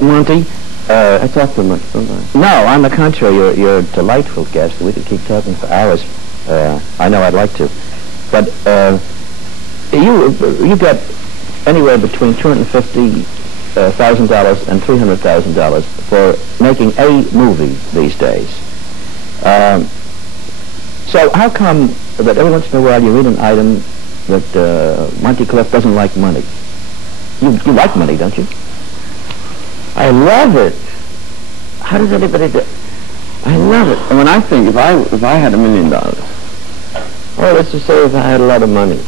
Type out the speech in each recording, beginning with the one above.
Monty, I talk too much, don't I? no, on the contrary, you're a delightful guest. We could keep talking for hours. I know I'd like to. But you get anywhere between $250,000 and $300,000 for making a movie these days. So how come that every once in a while you read an item that Monty Clift doesn't like money? You like money, don't you? I love it. How does anybody do? I love it. And when I think, if I had $1 million, or let's just say if I had a lot of money,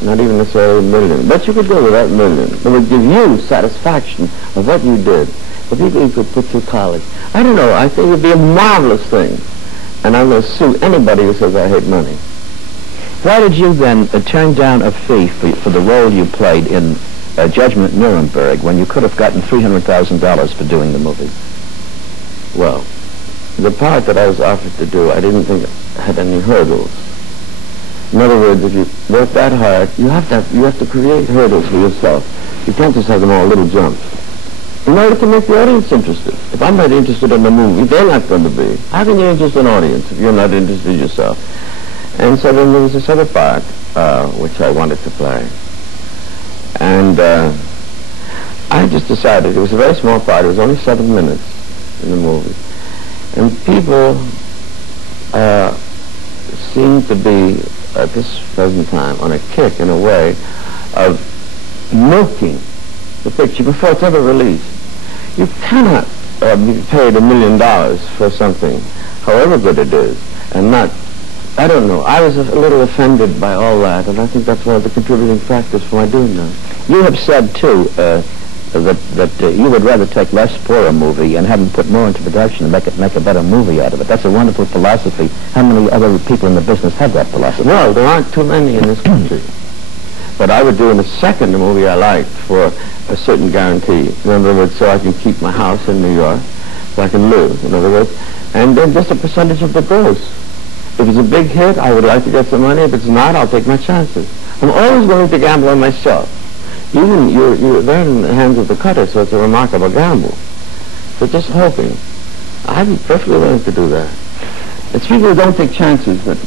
not even necessarily $1 million, but you could go with that $1 million. It would give you satisfaction of what you did, the people you could put through college. I don't know. I think it would be a marvelous thing. And I'm going to sue anybody who says I hate money. Why did you then turn down a fee for the role you played in Judgment at Nuremberg when you could have gotten $300,000 for doing the movie? Well, the part that I was offered to do, I didn't think had any hurdles. In other words, if you work that hard, you have to create hurdles for yourself. You can't just have them all little jumps. In order to make the audience interested. If I'm not interested in the movie, they're not going to be. How can you interest an audience if you're not interested yourself? And so then there was this other part which I wanted to play. And I just decided, it was a very small part, it was only 7 minutes in the movie. And people seem to be, at this present time, on a kick, in a way, of milking the picture before it's ever released. You cannot be paid $1 million for something, however good it is, and not, I don't know, I was a little offended by all that, and I think that's one of the contributing factors for my doing that. You have said, too, that you would rather take less for a movie and have them put more into production and make a better movie out of it. That's a wonderful philosophy. How many other people in the business have that philosophy? Well, there aren't too many in this country. But I would do in a second the movie I liked for a certain guarantee. In other words, so I can keep my house in New York, so I can live, in other words, and then just a percentage of the gross. If it's a big hit, I would like to get some money. If it's not, I'll take my chances. I'm always willing to gamble on myself. Even you're there in the hands of the cutter, so it's a remarkable gamble. So just hoping. I'd be perfectly willing to do that. It's people who don't take chances that,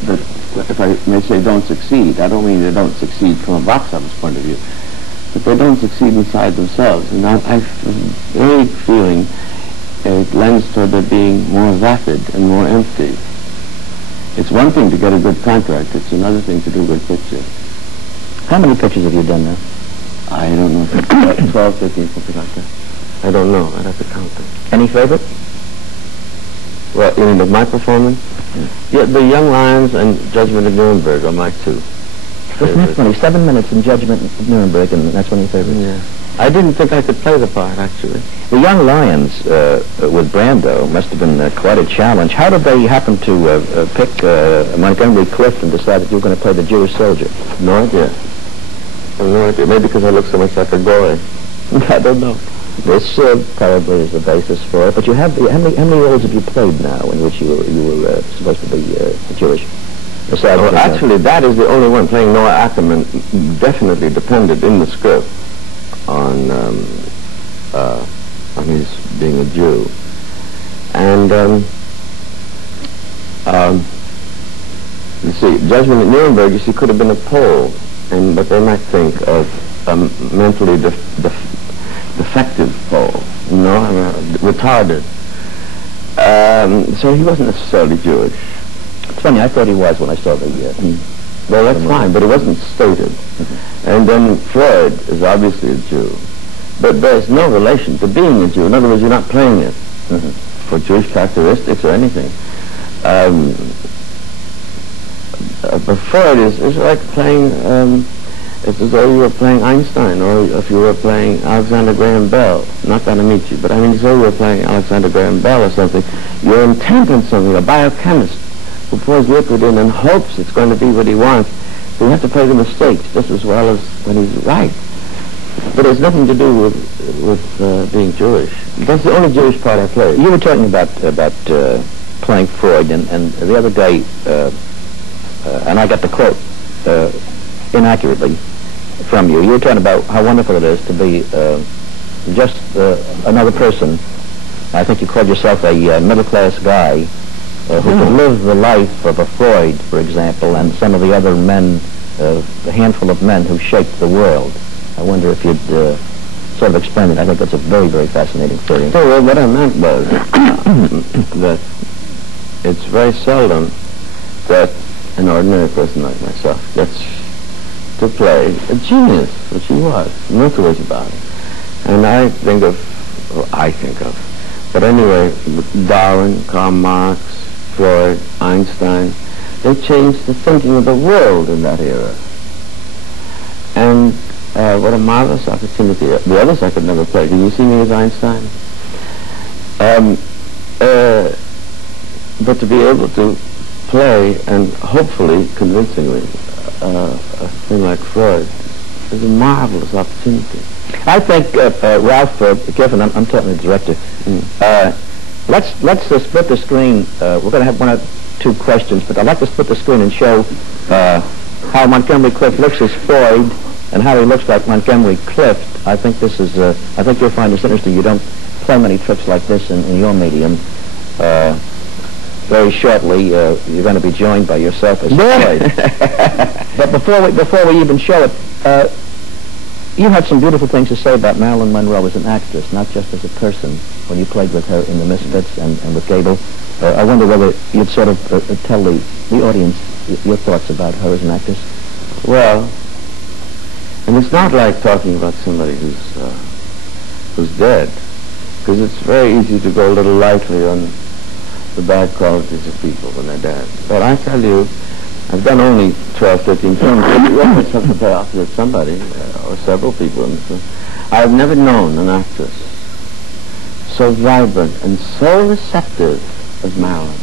if I may say, don't succeed. I don't mean they don't succeed from a box office point of view, but they don't succeed inside themselves. And I have a very feeling it lends toward their being more vapid and more empty. It's one thing to get a good contract. It's another thing to do a good picture. How many pictures have you done now? I don't know, 12, 13, something like that. I don't know. I'd have to count them. Any favorite? Well, you mean of my performance? Yeah, The Young Lions and Judgment at Nuremberg are my two. This next one, 7 minutes in Judgment at Nuremberg, and that's one of your favorites? Yeah. I didn't think I could play the part, actually. The Young Lions with Brando must have been quite a challenge. How did they happen to pick Montgomery Clift and decide that you were going to play the Jewish soldier? No idea. I have no idea. Maybe because I look so much like a goy. I don't know. This probably is the basis for it. But you have how many roles have you played now in which you were supposed to be Jewish? Well, actually, that is the only one. Playing Noah Ackerman definitely depended in the script on his being a Jew. And you see, Judgment at Nuremberg, you see, could have been a Pole. But they might think of a mentally defective Pole, retarded. So he wasn't necessarily Jewish. It's funny, I thought he was when I saw the... well, that's fine, but it wasn't stated. Mm-hmm. And then Freud is obviously a Jew. But there's no relation to being a Jew. In other words, you're not playing it for Jewish characteristics or anything. But Freud is like playing, it's as though you were playing Einstein, or if you were playing Alexander Graham Bell. Not that I meet you, but I mean, as though you were playing Alexander Graham Bell or something. You're intent on something, a biochemist who pours liquid in and hopes it's going to be what he wants. So you have to play the mistakes just as well as when he's right. But it's nothing to do with being Jewish. That's the only Jewish part I played. You were talking about playing Freud, and the other day, and I got the quote inaccurately from you. You were talking about how wonderful it is to be just another person. I think you called yourself a middle-class guy who could live the life of a Freud, for example, and some of the other men, a handful of men who shaped the world. I wonder if you'd sort of explain it. I think that's a very, very fascinating theory. So what I meant was that it's very seldom that an ordinary person like myself gets to play a genius, which he was. No two ways about it. And I think of, but anyway, Darwin, Karl Marx, Freud, Einstein, they changed the thinking of the world in that era. And what a marvelous opportunity. The others I could never play. Can you see me as Einstein? But to be able to play, and hopefully convincingly, a thing like Freud is a marvelous opportunity. I think, Ralph Giffen, I'm talking to the director. Let's split the screen. We're going to have one or two questions, but I'd like to split the screen and show how Montgomery Clift looks as Freud and how he looks like Montgomery Clift. I think this is. I think you'll find this interesting. You don't play many tricks like this in your medium. Very shortly, you're going to be joined by yourself as Freud. But before we even show it, you had some beautiful things to say about Marilyn Monroe as an actress, not just as a person, when you played with her in The Misfits and with Gable. I wonder whether you'd sort of tell the audience your thoughts about her as an actress. Well, and it's not like talking about somebody who's dead, because it's very easy to go a little lightly on the bad qualities of people when they're dead. But I tell you, I've done only 12, 13 films, but you always have to pay off with somebody, or several people. I've never known an actress so vibrant and so receptive as Marilyn.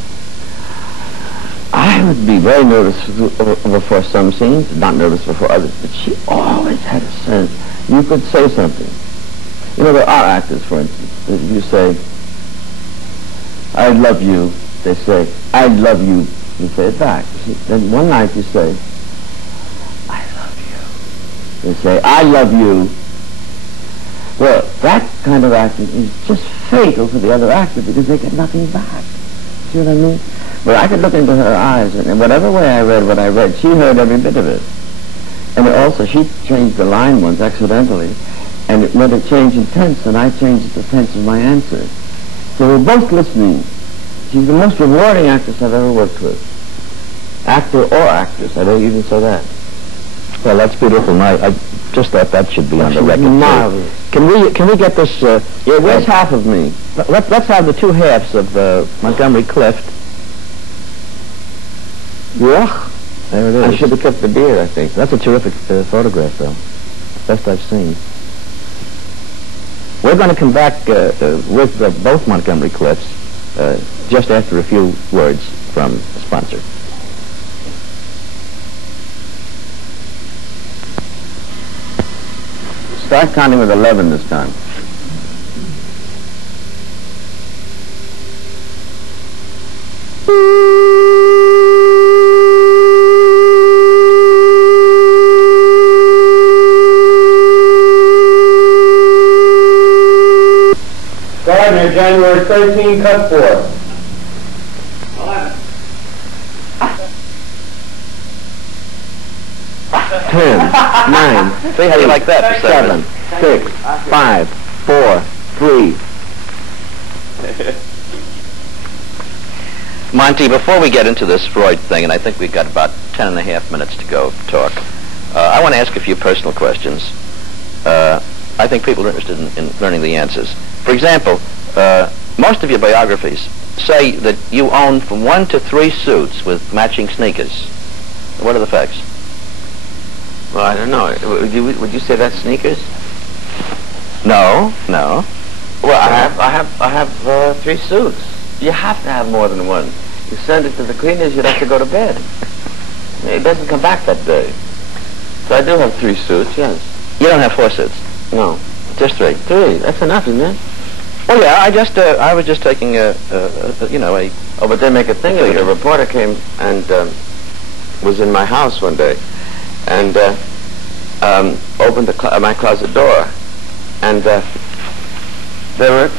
I would be very nervous before some scenes, not nervous before others, but she always had a sense. You could say something. You know, there are actors, for instance, that you say, I love you, they say, I love you, you say it back. Then one night you say, I love you. They say, I love you. Well, that kind of acting is just fatal for the other actor because they get nothing back. See what I mean? But I could look into her eyes, and in whatever way I read what I read, she heard every bit of it. And also, she changed the line once accidentally, and it made a change in tense, and I changed the tense of my answer. So we're both listening. She's the most rewarding actress I've ever worked with. Actor or actress, I don't even say that. Well, that's beautiful. I just thought that should be on the record. Marvelous. Can we get this? Yeah, where's half of me? Let's have the two halves of Montgomery Clift. Yeah. There it is. I should have kept the beard, I think. That's a terrific photograph, though. Best I've seen. We're going to come back with both Montgomery Clifts just after a few words from the sponsor. Start counting with 11 this time. Gardner, January 13, cut 4. 10, 9, See how you like that? 7, 6, 5, 4, 3. Monty, before we get into this Freud thing, and I think we've got about 10 and a half minutes to go talk, I want to ask a few personal questions. I think people are interested in learning the answers. For example, most of your biographies say that you own from 1 to 3 suits with matching sneakers. What are the facts? Well, I don't know. Would you say that's sneakers? No. Well, I have 3 suits. You have to have more than one. You send it to the cleaners, you'd have to go to bed. It doesn't come back that day. So I do have 3 suits, yes. You don't have 4 suits? No. Just 3? 3. That's enough, isn't it? Well, yeah, I was just taking a. Oh, but they make a thing of it. A reporter came and was in my house one day and opened my closet door and There were times